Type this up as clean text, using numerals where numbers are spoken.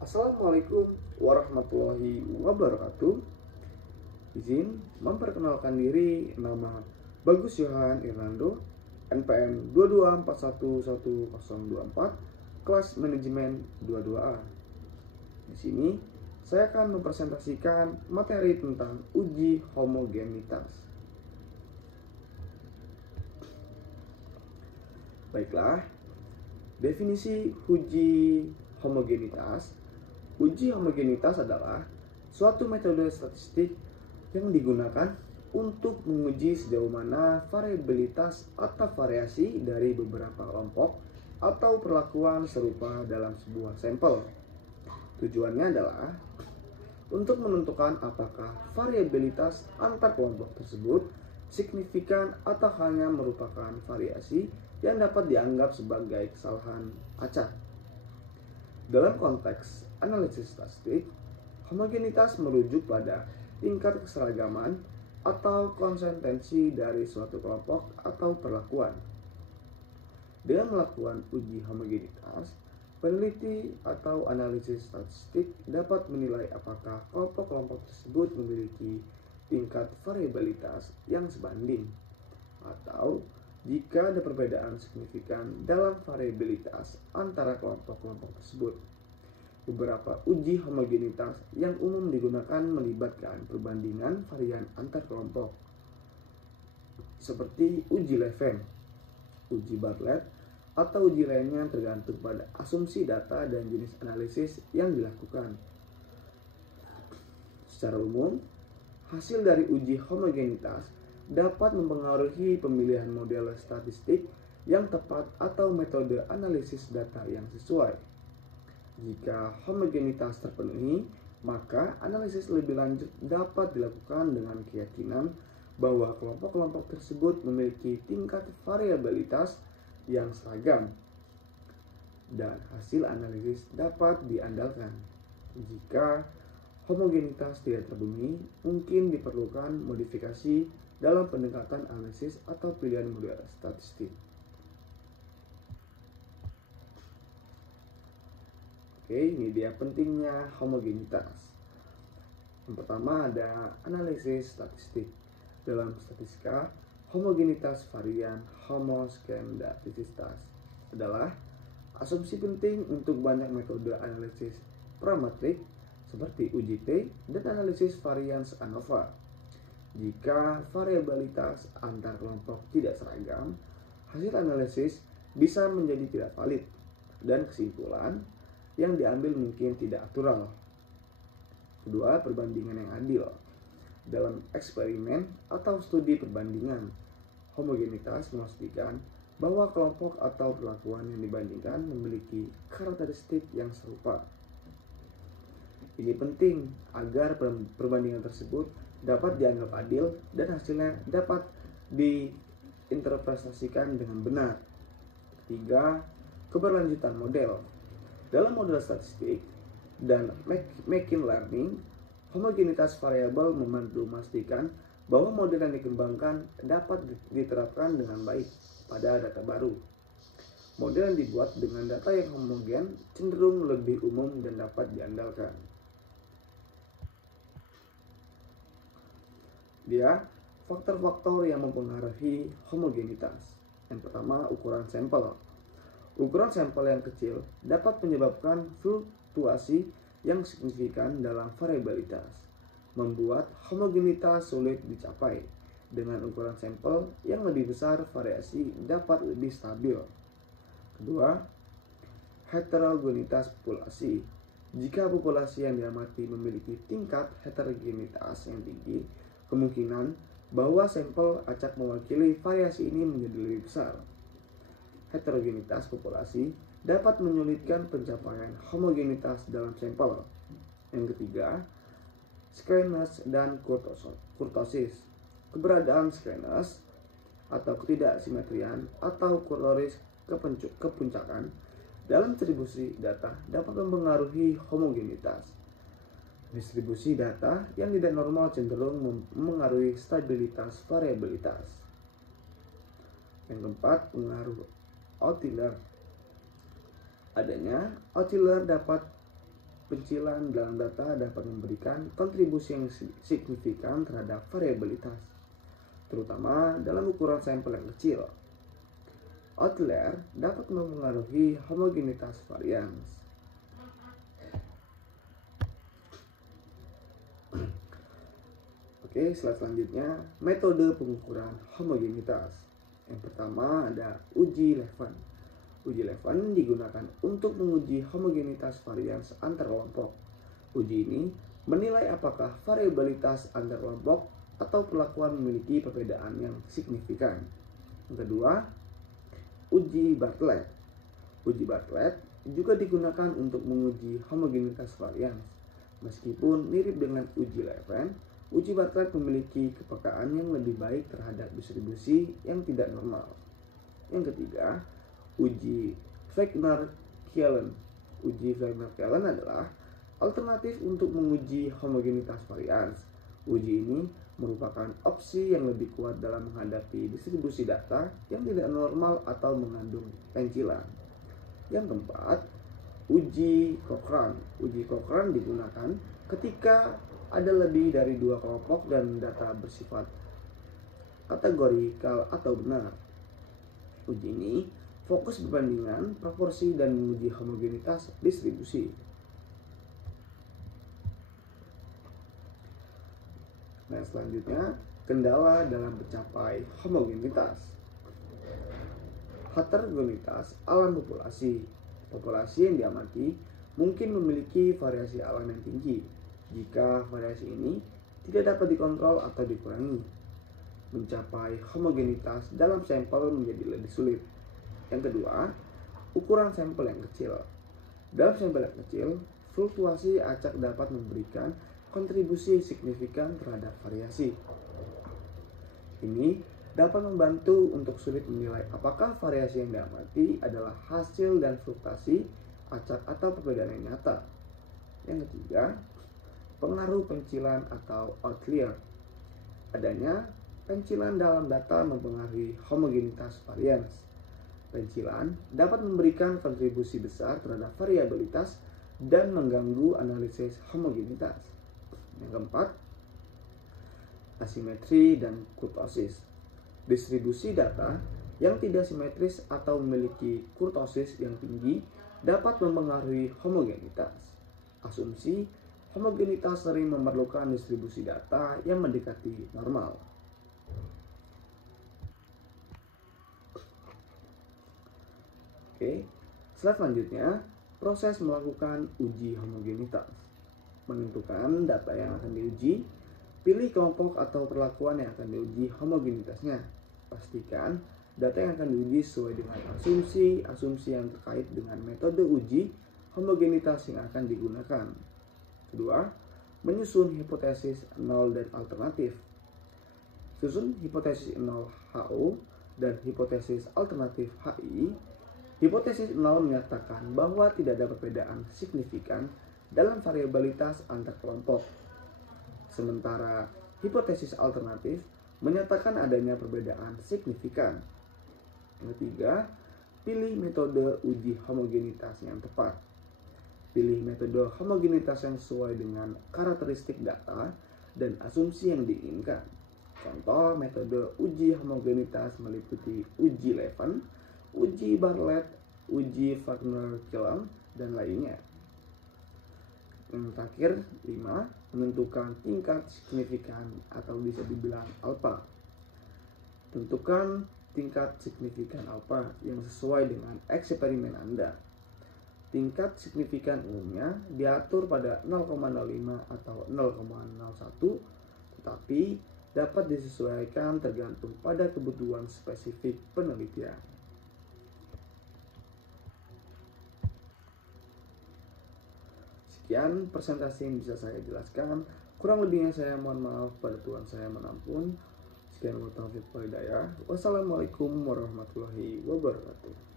Assalamualaikum warahmatullahi wabarakatuh. Izin memperkenalkan diri, nama Bagus Yohan Irlando, NPM 2241124, kelas manajemen 22A. Di sini saya akan mempresentasikan materi tentang uji homogenitas. Baiklah, definisi uji homogenitas. Uji homogenitas adalah suatu metode statistik yang digunakan untuk menguji sejauh mana variabilitas atau variasi dari beberapa kelompok atau perlakuan serupa dalam sebuah sampel. Tujuannya adalah untuk menentukan apakah variabilitas antar kelompok tersebut signifikan atau hanya merupakan variasi yang dapat dianggap sebagai kesalahan acak. Dalam konteks analisis statistik, homogenitas merujuk pada tingkat keseragaman atau konsistensi dari suatu kelompok atau perlakuan. Dengan melakukan uji homogenitas, peneliti atau analisis statistik dapat menilai apakah kelompok-kelompok tersebut memiliki tingkat variabilitas yang sebanding, atau jika ada perbedaan signifikan dalam variabilitas antara kelompok-kelompok tersebut. Beberapa uji homogenitas yang umum digunakan melibatkan perbandingan varian antar kelompok, seperti uji Leven, uji Bartlett, atau uji lainnya tergantung pada asumsi data dan jenis analisis yang dilakukan. Secara umum, hasil dari uji homogenitas dapat mempengaruhi pemilihan model statistik yang tepat atau metode analisis data yang sesuai. Jika homogenitas terpenuhi, maka analisis lebih lanjut dapat dilakukan dengan keyakinan bahwa kelompok-kelompok tersebut memiliki tingkat variabilitas yang seragam, dan hasil analisis dapat diandalkan. Jika homogenitas tidak terpenuhi, mungkin diperlukan modifikasi dalam pendekatan analisis atau pilihan model statistik. Oke, ini dia pentingnya homogenitas. Yang pertama ada analisis statistik. Dalam statistika, homogenitas varian homoskedastisitas adalah asumsi penting untuk banyak metode analisis parametrik seperti uji T dan analisis varians ANOVA. Jika variabilitas antar kelompok tidak seragam, hasil analisis bisa menjadi tidak valid dan kesimpulan yang diambil mungkin tidak akurat. Kedua, perbandingan yang adil. Dalam eksperimen atau studi perbandingan, homogenitas memastikan bahwa kelompok atau perlakuan yang dibandingkan memiliki karakteristik yang serupa. Ini penting agar perbandingan tersebut dapat dianggap adil dan hasilnya dapat diinterpretasikan dengan benar. Ketiga, keberlanjutan model. Dalam model statistik dan machine learning, homogenitas variabel membantu memastikan bahwa model yang dikembangkan dapat diterapkan dengan baik pada data baru. Model yang dibuat dengan data yang homogen cenderung lebih umum dan dapat diandalkan. Dia faktor-faktor yang mempengaruhi homogenitas. Yang pertama, ukuran sampel. Ukuran sampel yang kecil dapat menyebabkan fluktuasi yang signifikan dalam variabilitas, membuat homogenitas sulit dicapai. Dengan ukuran sampel yang lebih besar, variasi dapat lebih stabil. Kedua, heterogenitas populasi. Jika populasi yang diamati memiliki tingkat heterogenitas yang tinggi, kemungkinan bahwa sampel acak mewakili variasi ini menjadi lebih besar. Heterogenitas populasi dapat menyulitkan pencapaian homogenitas dalam sampel. Yang ketiga, skewness dan kurtosis. Keberadaan skewness atau ketidaksimetrian atau kurtosis kepuncakan dalam distribusi data dapat mempengaruhi homogenitas. Distribusi data yang tidak normal cenderung mempengaruhi stabilitas variabilitas. Yang keempat, pengaruh outlier. Adanya outlier dapat pencilan dalam data dapat memberikan kontribusi yang signifikan terhadap variabilitas, terutama dalam ukuran sampel yang kecil. Outlier dapat mempengaruhi homogenitas varians. Oke, slide selanjutnya, metode pengukuran homogenitas. Yang pertama ada uji Levin. Uji Levin digunakan untuk menguji homogenitas varians antar kelompok. Uji ini menilai apakah variabilitas antar kelompok atau perlakuan memiliki perbedaan yang signifikan. Yang kedua, uji Bartlett. Uji Bartlett juga digunakan untuk menguji homogenitas varians. Meskipun mirip dengan uji Levin, uji Bartlett memiliki kepekaan yang lebih baik terhadap distribusi yang tidak normal. Yang ketiga, uji Wagner-Kellen. Uji Wagner-Kellen adalah alternatif untuk menguji homogenitas varians. Uji ini merupakan opsi yang lebih kuat dalam menghadapi distribusi data yang tidak normal atau mengandung pencilan. Yang keempat, uji Cochrane. Uji Cochrane digunakan ketika ada lebih dari dua kelompok dan data bersifat kategorikal atau benar. Uji ini fokus perbandingan proporsi dan menguji homogenitas distribusi. Nah, selanjutnya, kendala dalam mencapai homogenitas. Heterogenitas alam populasi. Populasi yang diamati mungkin memiliki variasi alam yang tinggi. Jika variasi ini tidak dapat dikontrol atau dikurangi, mencapai homogenitas dalam sampel menjadi lebih sulit. Yang kedua, ukuran sampel yang kecil. Dalam sampel yang kecil, fluktuasi acak dapat memberikan kontribusi signifikan terhadap variasi. Ini dapat membantu untuk sulit menilai apakah variasi yang diamati adalah hasil dan fluktuasi acak atau perbedaan yang nyata. Yang ketiga, pengaruh pencilan atau outlier. Adanya pencilan dalam data mempengaruhi homogenitas varians. Pencilan dapat memberikan kontribusi besar terhadap variabilitas dan mengganggu analisis homogenitas. Yang keempat, asimetri dan kurtosis. Distribusi data yang tidak simetris atau memiliki kurtosis yang tinggi dapat mempengaruhi homogenitas. Asumsi homogenitas sering memerlukan distribusi data yang mendekati normal. Oke, slide selanjutnya, proses melakukan uji homogenitas. Menentukan data yang akan diuji, pilih kelompok atau perlakuan yang akan diuji homogenitasnya. Pastikan data yang akan diuji sesuai dengan asumsi yang terkait dengan metode uji homogenitas yang akan digunakan. Kedua, menyusun hipotesis nol dan alternatif. Susun hipotesis nol HO dan hipotesis alternatif HI. Hipotesis nol menyatakan bahwa tidak ada perbedaan signifikan dalam variabilitas antar kelompok. Sementara hipotesis alternatif menyatakan adanya perbedaan signifikan. Yang ketiga, pilih metode uji homogenitas yang tepat. Pilih metode homogenitas yang sesuai dengan karakteristik data dan asumsi yang diinginkan. Contoh metode uji homogenitas meliputi uji Levin, uji Bartlett, uji Wagner-Kellen, dan lainnya. Yang terakhir, 5. Menentukan tingkat signifikan atau bisa dibilang alfa. Tentukan tingkat signifikan alfa yang sesuai dengan eksperimen Anda. Tingkat signifikan umumnya diatur pada 0,05 atau 0,01, tetapi dapat disesuaikan tergantung pada kebutuhan spesifik penelitian. Sekian presentasi yang bisa saya jelaskan. Kurang lebihnya saya mohon maaf, pada Tuhan saya menampun. Sekian, wabillahi taufiq wal hidayah. Wassalamualaikum warahmatullahi wabarakatuh.